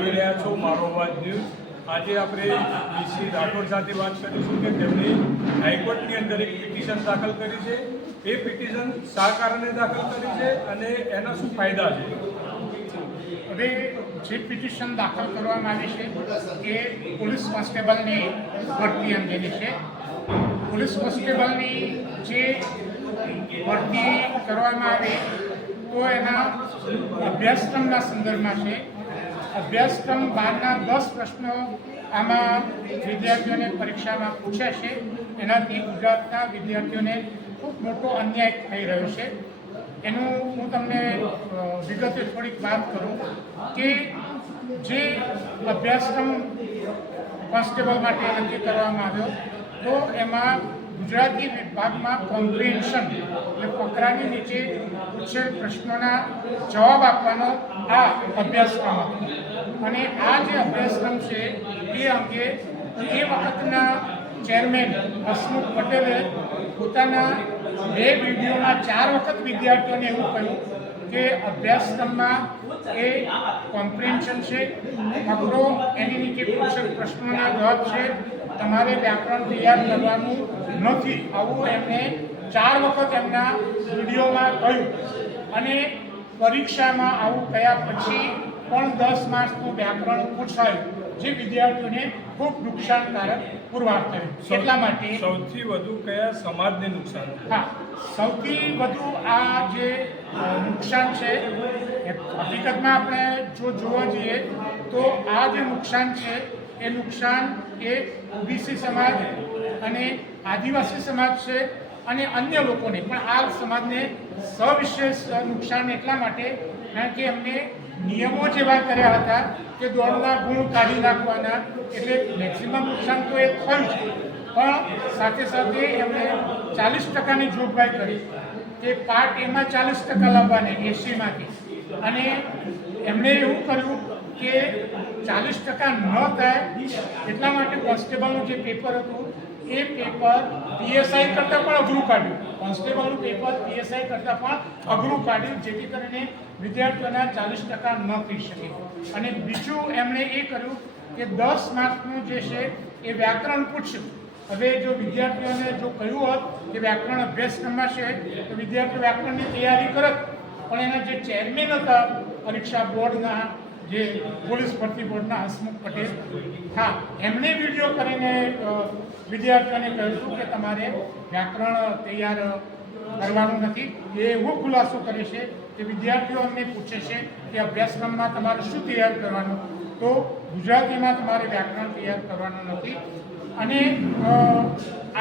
જોઈ રહ્યા છો મારો અવાજ ન્યૂઝ। આજે આપણે બીસી રાઠોડ સાથે વાત કરીશું કે તેમણે હાઈકોર્ટની અંદર એક પિટિશન દાખલ કરી છે। એ પિટિશન શા કારણે દાખલ કરી છે અને એના શું ફાયદા છે? હવે જે પિટિશન દાખલ કરવામાં આવી છે એ પોલીસ કોન્સ્ટેબલની ભરતી અંગેની છે। પોલીસ કોન્સ્ટેબલની જે ભરતી કરવામાં આવી તો એના અભ્યાસક્રમના સંદર્ભમાં છે। અભ્યાસક્રમ 12ના 10 પ્રશ્નો આમાં વિદ્યાર્થીઓને પરીક્ષામાં પૂછ્યા છે। એનાથી ગુજરાતના વિદ્યાર્થીઓને ખૂબ મોટો અન્યાય થઈ રહ્યો છે। એનું હું તમને વિગતે થોડીક વાત કરું કે જે અભ્યાસક્રમ કોન્સ્ટેબલ માટે નક્કી કરવામાં આવ્યો તો એમાં ગુજરાતી વિભાગમાં કોમ્પ્રિહેન્શન એટલે ફકરાની નીચે પૂછેલ પ્રશ્નોના જવાબ આપવાનો આ અભ્યાસક્રમ હતો અને આ જે અભ્યાસક્રમ છે એ અંગે એ વખતના ચેરમેન હસમુખ પટેલે પોતાના 2 વિડીયોમાં 4 વખત વિદ્યાર્થીઓને એવું કહ્યું કે અભ્યાસક્રમમાં એ કોમ્પ્રિહેન્શન છે, ફકરો એની નીચે પૂછેલ પ્રશ્નોના જવાબ છે, તમારે વ્યાકરણ તૈયાર કરવાનું નથી, આવું એમને 4 વખત એમના વિડીયોમાં કહ્યું અને પરીક્ષામાં આવું કહ્યા પછી પણ 10 માર્ક્સનું વ્યાકરણ પૂછાયું જે વિદ્યાર્થીઓને ખૂબ નુકસાનકારક પુરવાર થયું। એટલા માટે સૌથી વધુ કયા સમાજને નુકસાન થયું? હા, સૌથી વધુ આ જે નુકસાન છે હકીકતમાં આપણે જો જોવા જઈએ તો આ જે નુકસાન છે એ નુકસાન એ ઓબીસી સમાજ અને આદિવાસી સમાજ છે અને અન્ય લોકોને પણ આ સમાજને સવિશેષ નુકસાન એટલા માટે કારણ કે એમને નિયમો જેવા કર્યા હતા કે દોડના ગુણ કાઢી નાખવાના એટલે મેક્સિમમ નુકસાન તો એ થયું છે પણ સાથે સાથે એમણે 40%ની જોગવાઈ કરી કે પાર્ટ એમાં 40% લાવવાને 80માંથી અને એમણે એવું કર્યું કે 40% ન થાય એટલા માટે કોન્સ્ટેબલનું જે પેપર હતું એ પેપર પીએસઆઈ કરતાં પણ અઘરું કાઢ્યું। કોન્સ્ટેબલનું પેપર પીએસઆઈ કરતાં પણ અઘરું કાઢ્યું જેથી કરીને વિદ્યાર્થીઓના 40% ન થઈ શકે અને બીજું એમણે એ કર્યું કે 10 માર્ક્સનું જે છે એ વ્યાકરણ પૂછ્યું। હવે જો વિદ્યાર્થીઓને જો કહ્યું હોત કે વ્યાકરણ અભ્યાસક્રમમાં છે તો વિદ્યાર્થીઓ વ્યાકરણની તૈયારી કરત પણ એના જે ચેરમેન હતા પરીક્ષા બોર્ડના જે પોલીસ ભરતી બોર્ડના હસમુખ પટેલ હા એમણે વિડીયો કરીને વિદ્યાર્થીઓને કહ્યું હતું કે તમારે વ્યાકરણ તૈયાર કરવાનું નથી। એ એવો ખુલાસો કરે છે કે વિદ્યાર્થીઓ અમને પૂછે છે કે અભ્યાસક્રમમાં તમારે શું તૈયાર કરવાનું તો ગુજરાતીમાં તમારે વ્યાકરણ તૈયાર કરવાનું નથી અને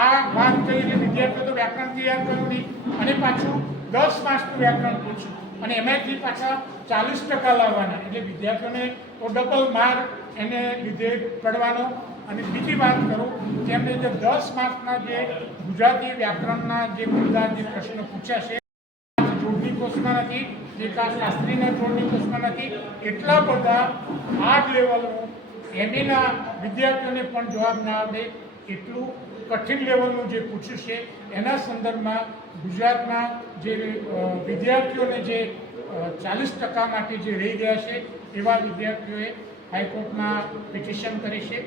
આ વાત કરી કે વિદ્યાર્થીઓ તો વ્યાકરણ તૈયાર કર્યું નહીં અને પાછું 10 માર્ક્સનું વ્યાકરણ પૂછ્યું અને એમાંથી પાછા 40% લાવવાના એટલે વિદ્યાર્થીઓને તો ડબલ માર્ક એને લીધે પડવાનો। અને બીજી વાત કરું કે એમને જે 10 માર્ક્સના જે ગુજરાતી વ્યાકરણના જે મુદ્દા જે પ્રશ્નો પૂછ્યા છે જોડણી કોર્સમાં નથી જે શાસ્ત્રીના જોડણી કોર્સમાં નથી એટલા બધા હાર્ડ લેવલનું એમએના વિદ્યાર્થીઓને પણ જવાબ ના આવે એટલું કઠિન લેવલનું જે પૂછ્યું છે એના સંદર્ભમાં ગુજરાતના જે વિદ્યાર્થીઓને જે 40% માટે જે રહી ગયા છે એવા વિદ્યાર્થીઓએ હાઈકોર્ટમાં પિટિશન કરી છે।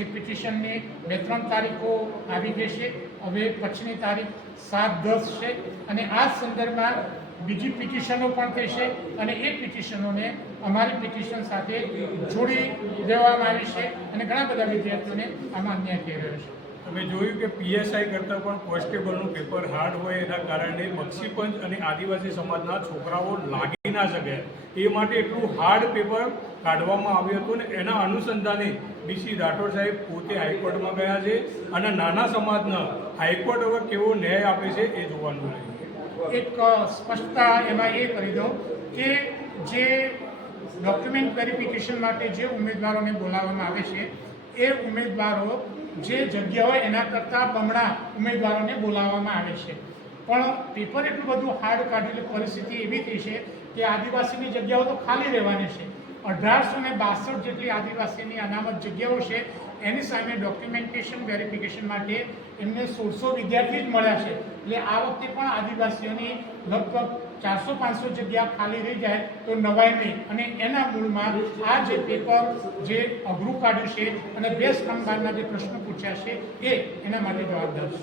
એ પિટિશનની 2-3 તારીખો આવી ગઈ છે। હવે પછીની તારીખ 7-10 છે અને આ સંદર્ભમાં બીજી પિટિશનો પણ થઈ છે અને એ પિટિશનોને અમારી પિટિશન સાથે જોડી દેવામાં આવી છે અને ઘણા બધા વિદ્યાર્થીઓને આમાં અન્યાય થઈ રહ્યો છે। તમે જોયું કે પીએસઆઈ કરતાં પણ કોન્સ્ટેબલનું પેપર હાર્ડ હોય એના કારણે બક્ષીપંચ અને આદિવાસી સમાજના છોકરાઓ લાગી ના શકે એ માટે એટલું હાર્ડ પેપર કાઢવામાં આવ્યું હતું ને એના અનુસંધાને બીસી રાઠોડ સાહેબ પોતે હાઈકોર્ટમાં ગયા છે અને નાના સમાજના હાઈકોર્ટ હવે કેવો ન્યાય આપે છે એ જોવાનું રહ્યું। એક સ્પષ્ટતા એમાં એ કરી દો કે જે ડોક્યુમેન્ટ વેરિફિકેશન માટે જે ઉમેદવારોને બોલાવવામાં આવે છે એ ઉમેદવારો જે જગ્યા હોય એના કરતાં બમણા ઉમેદવારોને બોલાવવામાં આવે છે પણ પેપર એટલું બધું હાર્ડ કાઢેલી પરિસ્થિતિ એવી થઈ છે કે આદિવાસીની જગ્યાઓ તો ખાલી રહેવાની છે। 1862 જેટલી આદિવાસીની અનામત જગ્યાઓ છે એની સામે ડોક્યુમેન્ટેશન વેરિફિકેશન માટે એમને 1600 વિદ્યાર્થી જ મળ્યા છે એટલે આ વખતે પણ આદિવાસીઓની લગભગ 400-500 જગ્યા ખાલી રહી જાય તો નવાય નહીં, અને એના મૂળમાં આ જે પેપર જે અઘરું કાઢ્યું છે અને 2 સ્તંભના જે પ્રશ્નો પૂછ્યા છે એ એના માટે જવાબદાર છે.